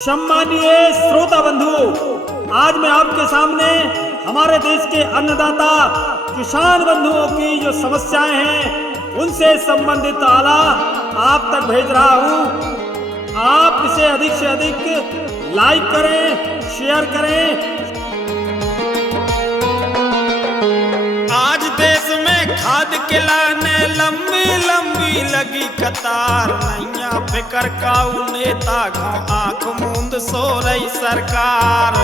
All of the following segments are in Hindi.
सम्मानीय श्रोता बंधु, आज मैं आपके सामने हमारे देश के अन्नदाता किसान बंधुओं की जो समस्याएं हैं उनसे संबंधित आला आप तक भेज रहा हूं। आप इसे अधिक से अधिक लाइक करें, शेयर करें। आज देश में खाद के लाने लंबी लंबी लगी कतार, नैया फिकर का नेता को आंख मूंद सो रही सरकार।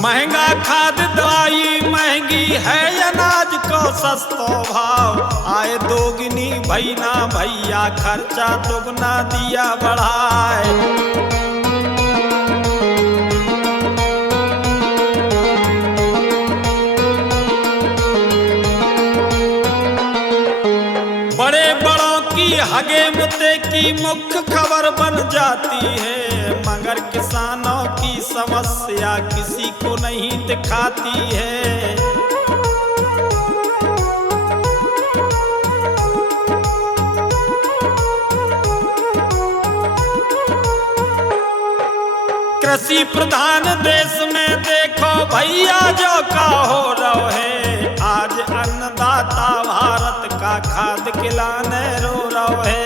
महंगा खाद दवाई महंगी है, अनाज को सस्तो भाव आए दोगुनी भैया भैया, खर्चा दुगना दिया बढ़ाए। बड़े बड़ों की हगे मुद्दे की मुख्य खबर बन जाती है, मगर किसानों की समस्या किसी को नहीं दिखाती है। कृषि प्रधान देश में देखो भैया जो का हो रहा है, आज अन्नदाता भारत का खाद खिलाने रो रहा है।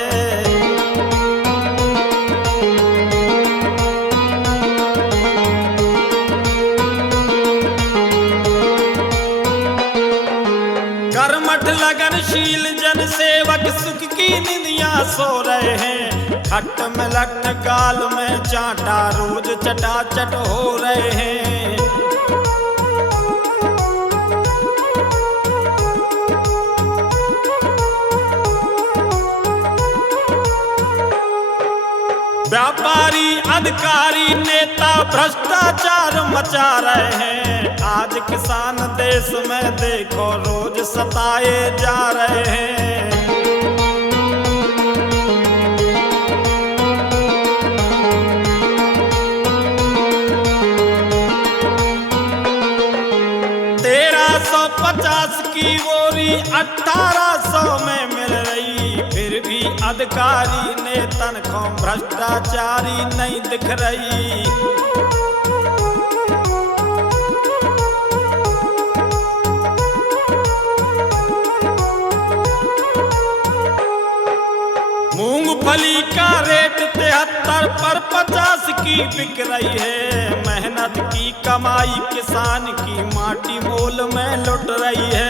कर्मठ लगनशील जन सेवक सुख की निंदिया सो रहे हैं, खट में लट गाल में चाटा रोज चटाचट हो रहे हैं। व्यापारी अधिकारी नेता भ्रष्टाचार मचा रहे हैं, आज किसान देश में देखो रोज सताए जा रहे हैं। की बोरी 1800 में मिल रही, फिर भी अधिकारी ने तनख्वाह भ्रष्टाचारी नहीं दिख रही। मूंगफली का रेट 73 पर 50 की बिक रही है, मेहनत की कमाई किसान की माटी मोल में लुट रही है।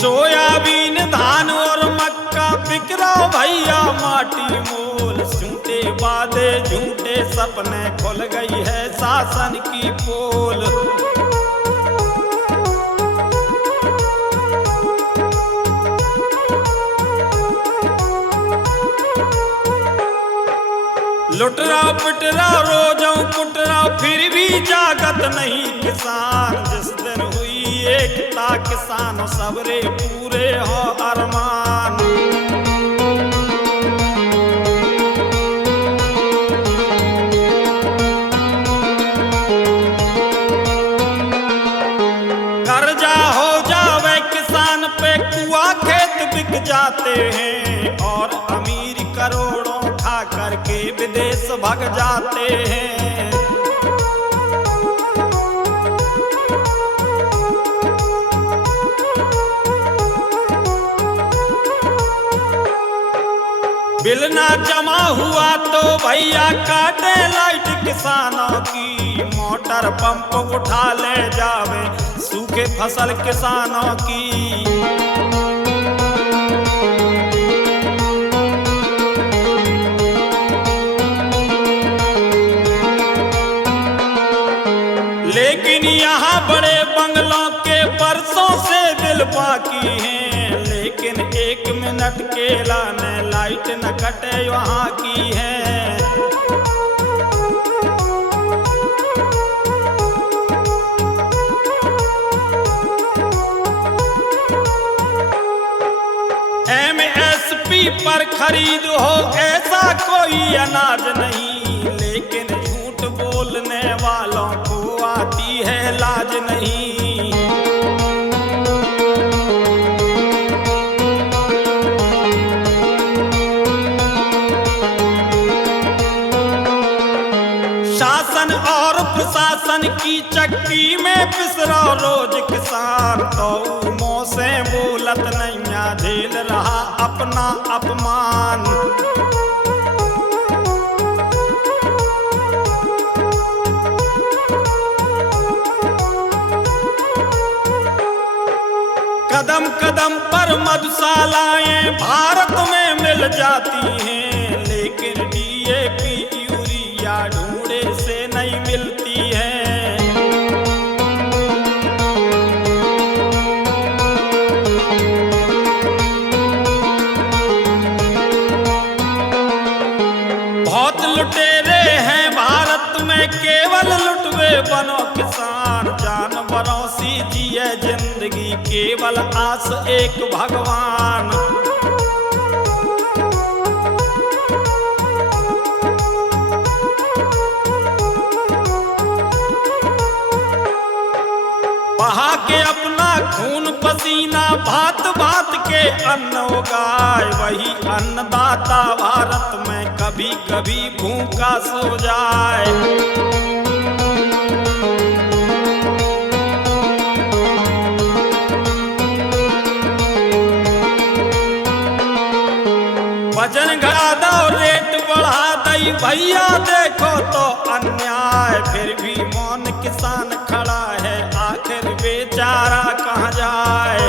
सोयाबीन धान और मक्का बिक रहा भैया माटी मोल, झूठे वादे झूठे सपने खुल गई है शासन की पोल। लुट रहा पिट रहा रोजों कुट रहा, फिर भी जागत नहीं किसान। जिस दिन हुई एकता किसान सबरे पूरे हो अरमान। कर्जा हो जावे किसान पे, कुआ खेत बिक जाते हैं, और अमीर करोड़ों खा करके विदेश भाग जाते हैं। बिल ना जमा हुआ तो भैया काटे लाइट किसानों की, मोटर पंप उठा ले जावे सूखे फसल किसानों की। लेकिन यहाँ बड़े बंगलों के बरसों से बिल बाकी हैं, लेकिन 1 मिनट के लाने लाइट न कटे वहाँ की है। पर खरीद हो ऐसा कोई अनाज नहीं, लेकिन झूठ बोलने वालों को आती है लाज नहीं। शासन और प्रशासन की चक्की में पिस रहा रोज किसान, तो मुंह से बोलत नैया झेल रहा अपना अपमान। कदम कदम पर मधुशालाएं भारत में मिल जाती हैं, लेकिन DAP यूरिया ढूंढे से नहीं मिलती है। बहुत लुटेरे हैं भारत में, केवल लुटवे बनो किसान। जानवरों सी जिए जिंदगी, केवल आस एक भगवान। बहा के अपना खून पसीना, भात भात के अन्न उगाए, वही अन्नदाता भारत में कभी कभी भूखा सो जाए। वजन घटा दो रेट बढ़ा दई भैया, देखो तो अन्याय। फिर भी मौन किसान खड़ा है, आखिर बेचारा कहाँ जाए।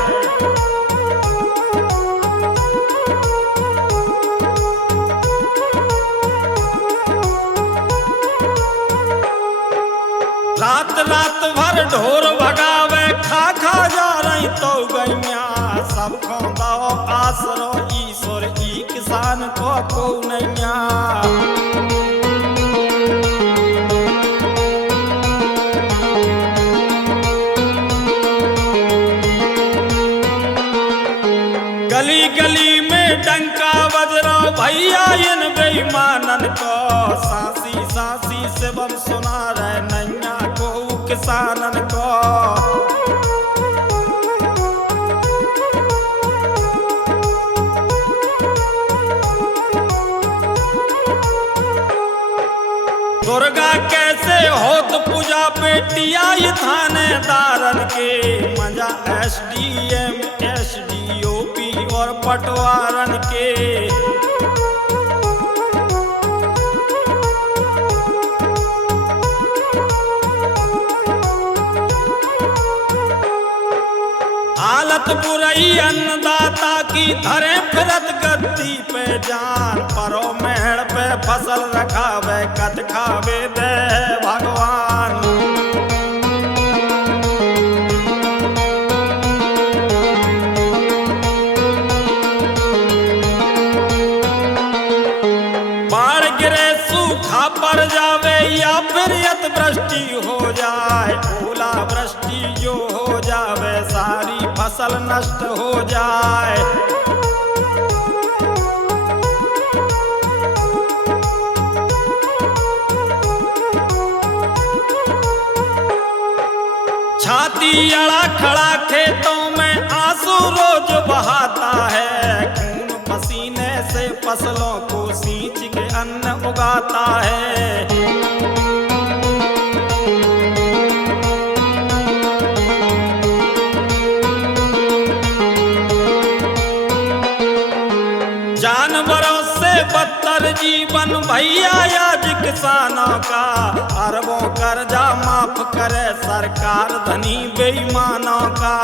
रात रात भर ढोर भगावे, खा खा जा रही तो गैया। सब खोदा आसरो ईश्वर, ई किसान को नैया। गली गली में डंका बज रहा भैया इन बेईमानन को, सांसी सांसी से बम सुना रहे नैया को किसानन को। दुर्गा कैसे होत पूजा बेटिया ये थानेदारन के, मजा SDM SDOP और पटवारन के। हालत बुराई अन्नदाता की, धरे फिरत गद्दी पे जान। परो मेहड़ पे फसल रखावे, कद खावे दे भगवान। बाढ़ गिरे सूखा पड़ जावे, या फिर अतिवृष्टि हो जाए। ओला वृष्टि जो हो जावे, सारी फसल नष्ट हो जाए। छाती अड़ा खड़ा खेतों में आंसू रोज बहाता है, खून पसीने से फसलों को सींच के अन्न उगाता है। जानवरों से बदतर जीवन भैया आज किसानों का। अरबों कर्जा माफ करे सरकार, धनी बेईमानों का।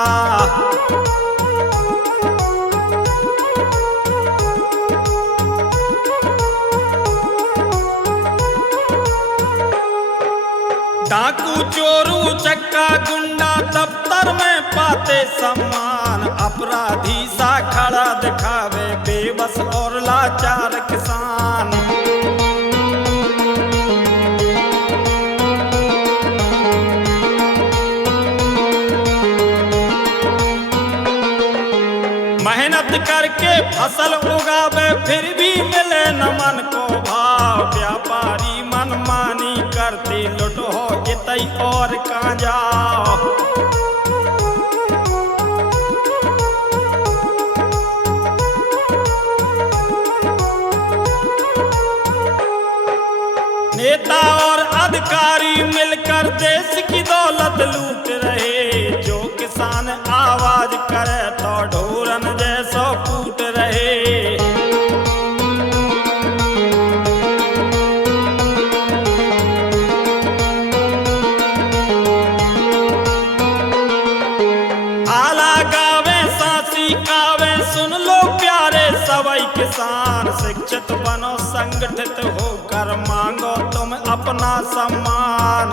डाकू चोरू चक्का गुंडा दफ्तर में पाते सम्मान। अपराधी सा खड़ा दिखावे, बेबस और लाचार किसान। मेहनत करके फसल उगावे, न मन को भाव, व्यापारी मनमानी करते लुट हो जितई और कहाँ जाओ। नेता और अधिकारी मिलकर देश की दौलत लूट रहे, जो किसान आवाज करे तो ढोरन जैसो कूट रहे। आला गावे सांसी कावे, सुन लो प्यारे सवई किसान, शिक्षित बनो संगठित होकर मांगो तुम अपना सम्मान।